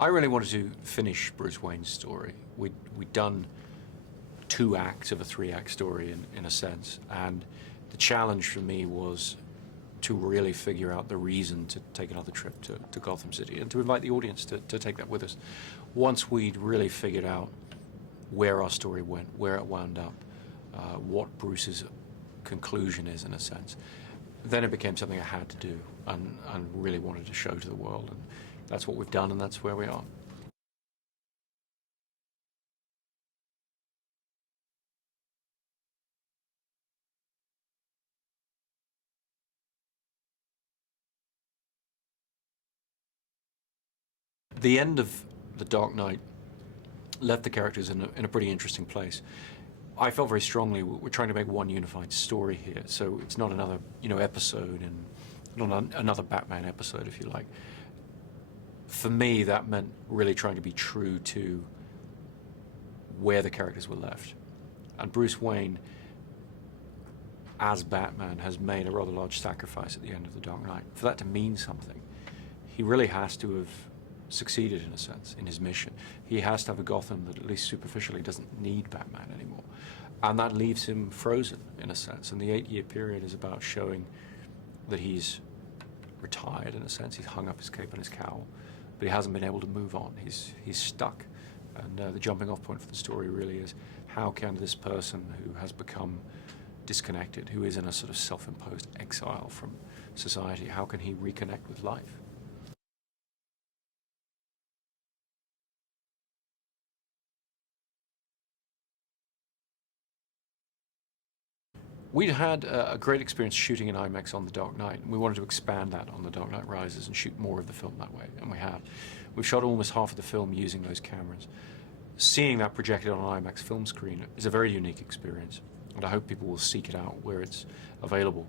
I really wanted to finish Bruce Wayne's story. We'd done 2 acts of a 3-act story in a sense, and the challenge for me was to really figure out the reason to take another trip to Gotham City and to invite the audience to take that with us. Once we'd really figured out where our story went, where it wound up, what Bruce's conclusion is in a sense, then it became something I had to do and really wanted to show to the world. And that's what we've done, and that's where we are. The end of The Dark Knight left the characters in a pretty interesting place. I felt very strongly we're trying to make one unified story here, so it's not another episode and not another Batman episode, if you like. For me, that meant really trying to be true to where the characters were left. And Bruce Wayne, as Batman, has made a rather large sacrifice at the end of The Dark Knight. For that to mean something, he really has to have succeeded, in a sense, in his mission. He has to have a Gotham that, at least superficially, doesn't need Batman anymore. And that leaves him frozen, in a sense. And the 8-year period is about showing that he's retired, in a sense. He's hung up his cape and his cowl, but he hasn't been able to move on. He's stuck. And the jumping off point for the story really is, how can this person who has become disconnected, who is in a sort of self-imposed exile from society, how can he reconnect with life? We'd had a great experience shooting in IMAX on The Dark Knight, and we wanted to expand that on The Dark Knight Rises and shoot more of the film that way, and we have. We've shot almost half of the film using those cameras. Seeing that projected on an IMAX film screen is a very unique experience, and I hope people will seek it out where it's available,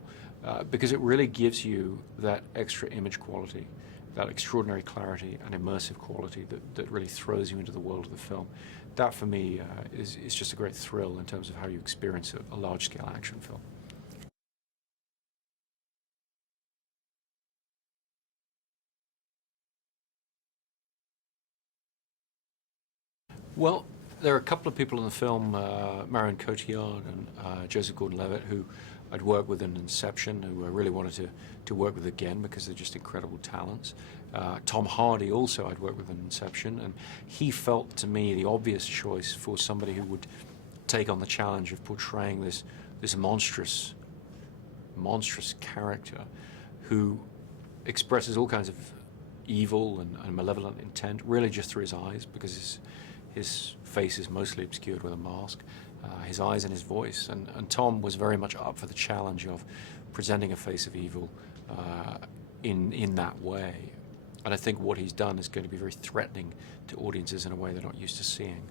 because it really gives you that extra image quality, that extraordinary clarity and immersive quality that really throws you into the world of the film. That, for me, is just a great thrill in terms of how you experience a large-scale action film. Well, there are a couple of people in the film, Marion Cotillard and Joseph Gordon-Levitt, who I'd worked with in Inception, who I really wanted to work with again because they're just incredible talents. Tom Hardy also I'd worked with in Inception, and he felt to me the obvious choice for somebody who would take on the challenge of portraying this monstrous character who expresses all kinds of evil and malevolent intent, really just through his eyes, because his face is mostly obscured with a mask, his eyes and his voice. And Tom was very much up for the challenge of presenting a face of evil in that way. And I think what he's done is going to be very threatening to audiences in a way they're not used to seeing.